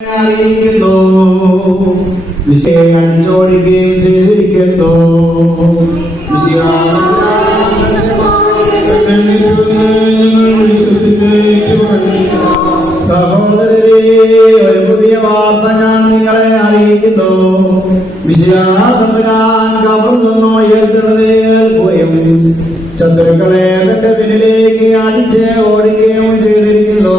അറിയിക്കുന്നു വിഷയം ചോദിക്കുകയും ചെയ്തിരിക്കുന്നു സഹോദരരെ ഒരു പുതിയ വാർത്ത ഞാൻ നിങ്ങളെ അറിയിക്കുന്നു. വിശ്വാസമ്പരാൻ കവർന്നു ഉയർത്തുകയും ശത്രുക്കളെ തന്റെ പിന്നിലേക്ക് അടിച്ച് ഓടിക്കുകയും ചെയ്തിരിക്കുന്നു.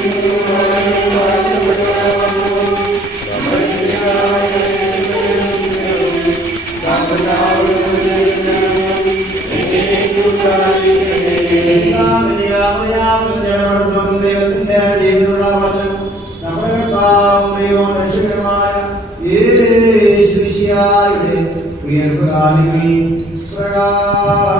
ചെയ്തിരിക്കുന്നു പ്രകാരം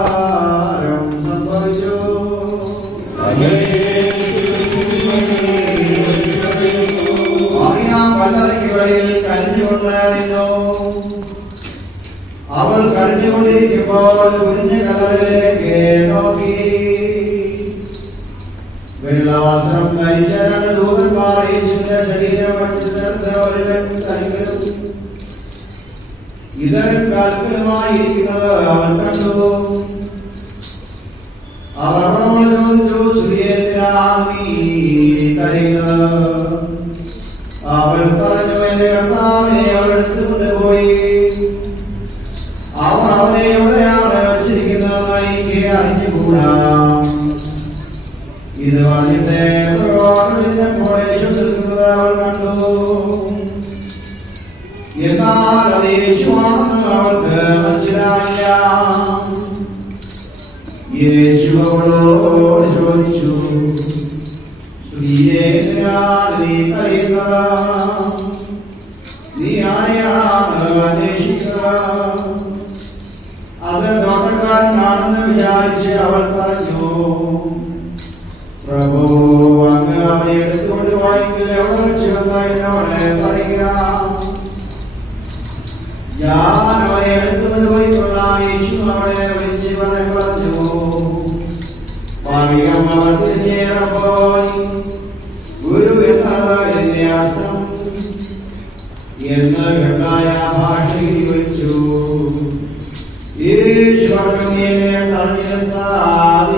കരഞ്ഞുകൊണ്ടിരിക്കുമ്പോൾ കുഞ്ഞു കലറിലേക്ക് നോക്കി ദൂതന്മാർ യേശുവിന്റെ ശരീരം ഇതരം കാൽക്കലുമായി ഇരിക്കുന്നത് അവൻ കണ്ടു അവൻ പറഞ്ഞു എന്റെ കർത്താവിനെ അവൾ അറിഞ്ഞുകൂടാ ഇത് യേശു നിൽക്കുന്നത് കണ്ടു എന്നാൽ ചോദിച്ചു സ്ത്രീയെ നീ കരയുന്നത് നീ ആരെയാണ് അന്വേഷിക്കുക തോട്ടക്കാരനാണെന്ന് വിചാരിച്ച് അവൾ പറഞ്ഞു പ്രഭു അങ്ങ് അവനെ എടുത്തുകൊണ്ട് വായിക്കൽ എവിടെ വെച്ചിരുന്ന എന്നോട് പറയുക ഞാൻ അവനെ എടുത്തുകൊണ്ട് പോയിക്കൊള്ളാം. യേശു അവളെ വിളിച്ച് പറഞ്ഞു പാവികം അവർ തിരിഞ്ഞേറെ ഗുരു എന്നത് എന്റെ അർത്ഥം. എന്ന് കണ്ടായ ഭാഷയിൽ വിളിച്ചു ഈശ്വരനെ തടഞ്ഞെത്താതിരിക്കാം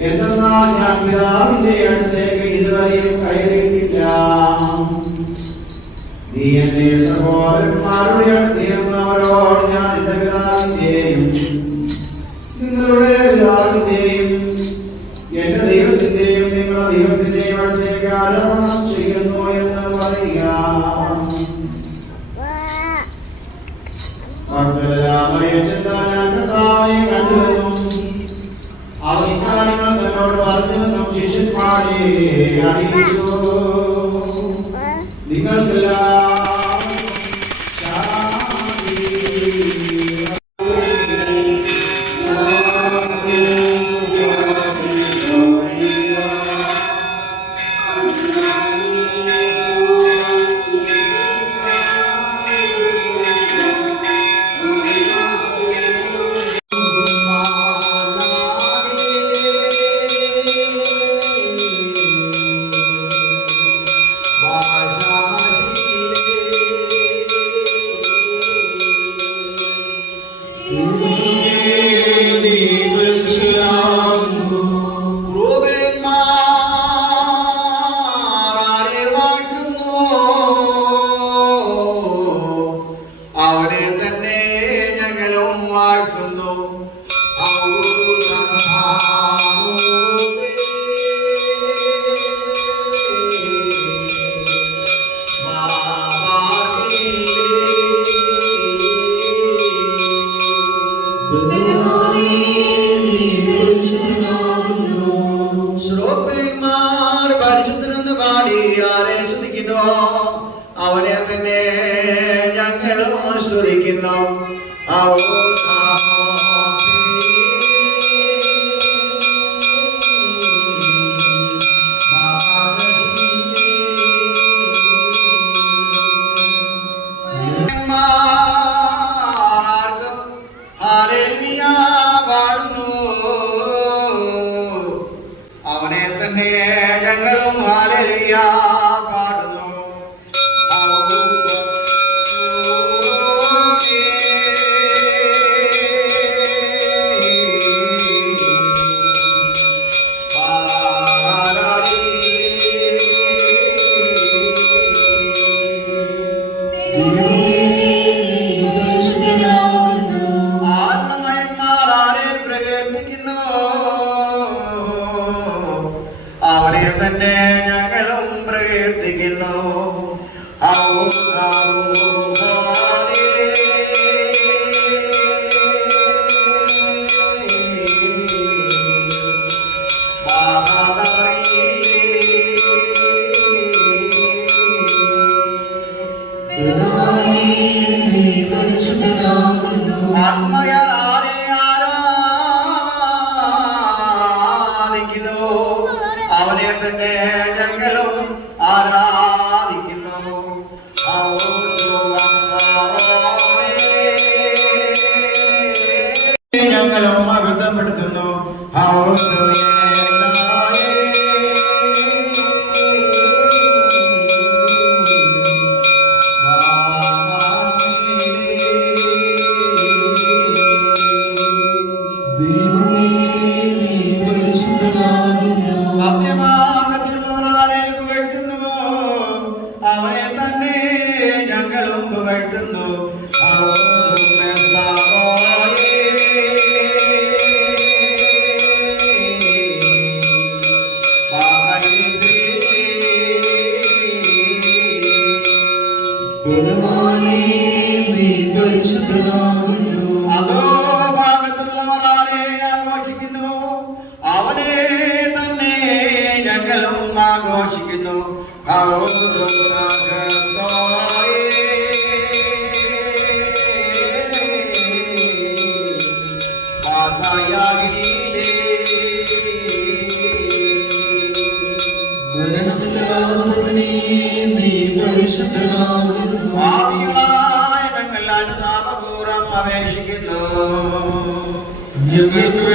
എന്തെന്നാൽ ഞാൻ പിതാവിന്റെ അടുത്തേക്ക് ഇതുവരെയും കയറിയിട്ടില്ല നീ എന്റെ സഹോദരന്മാരുടെ അടുത്തിരുന്നവരോട് ഞാൻ എന്റെ പിതാവിന്റെയും നിങ്ങളുടെ പിതാവിന്റെയും എന്റെ ദൈവത്തിന്റെയും നിങ്ങളുടെ ദൈവത്തിന്റെയും അടുത്തേക്ക് ആരോപണം അവനെ തന്നെ ഞങ്ങളും ആരാ അതോ ഭാഗത്തുള്ളവരാരെ ആഘോഷിക്കുന്നു? അവനെ തന്നെ ഞങ്ങളും ആഘോഷിക്കുന്നു. വരണമേ ഞങ്ങൾ അനുതാപപൂർവം അപേക്ഷിക്കുന്നു. ഞങ്ങൾക്ക്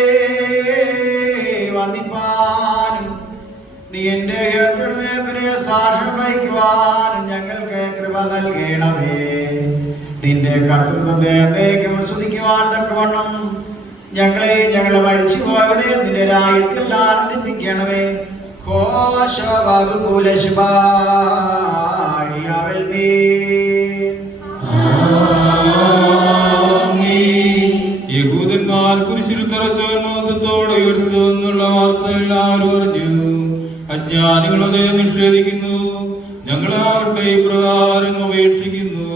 തിരഞ്ഞെടുപ്പിനെ സാക്ഷ്യം വഹിക്കുവാൻ ഞങ്ങൾക്ക് കൃപ നൽകണമേ. നിന്റെ കർത്തൃത്വത്തെ എന്നേക്കും സ്തുതിക്കുവാൻ തക്കവണ്ണം ഞങ്ങളെ ഞങ്ങളെ മരിച്ചു പോയവരെ നിന്റെ രാജ്യത്തിൽ ആനന്ദിപ്പിക്കണമേ. യഹൂദന്മാർ അജ്ഞാനികൾ അദ്ദേഹം നിഷേധിക്കുന്നു ഞങ്ങളാവട്ടെ ഇപ്രകാരം അപേക്ഷിക്കുന്നു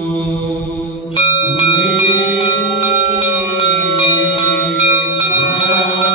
എല്ലാവരെയും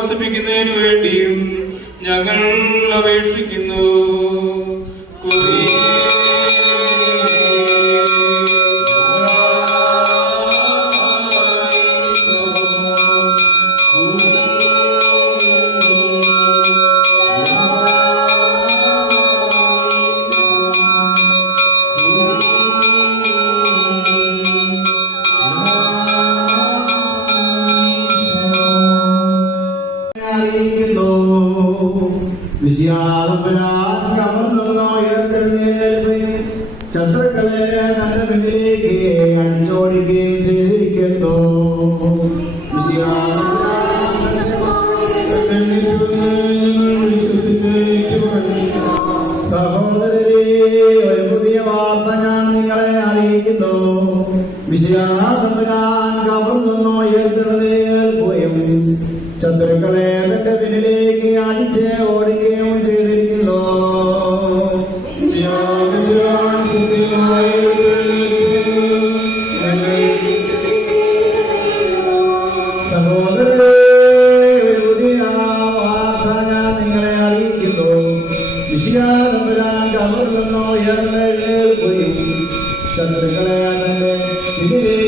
സമാധാനവും വസിപ്പിക്കുന്നതിനു വേണ്ടിയും ഞങ്ങൾ അപേക്ഷിക്കുന്നു. വിശയാതമ്പരാൻ കവർന്നു ഉയർന്നേൽക്കുകയും ശത്രുക്കളെ തന്റെ ഇതിലേക്ക്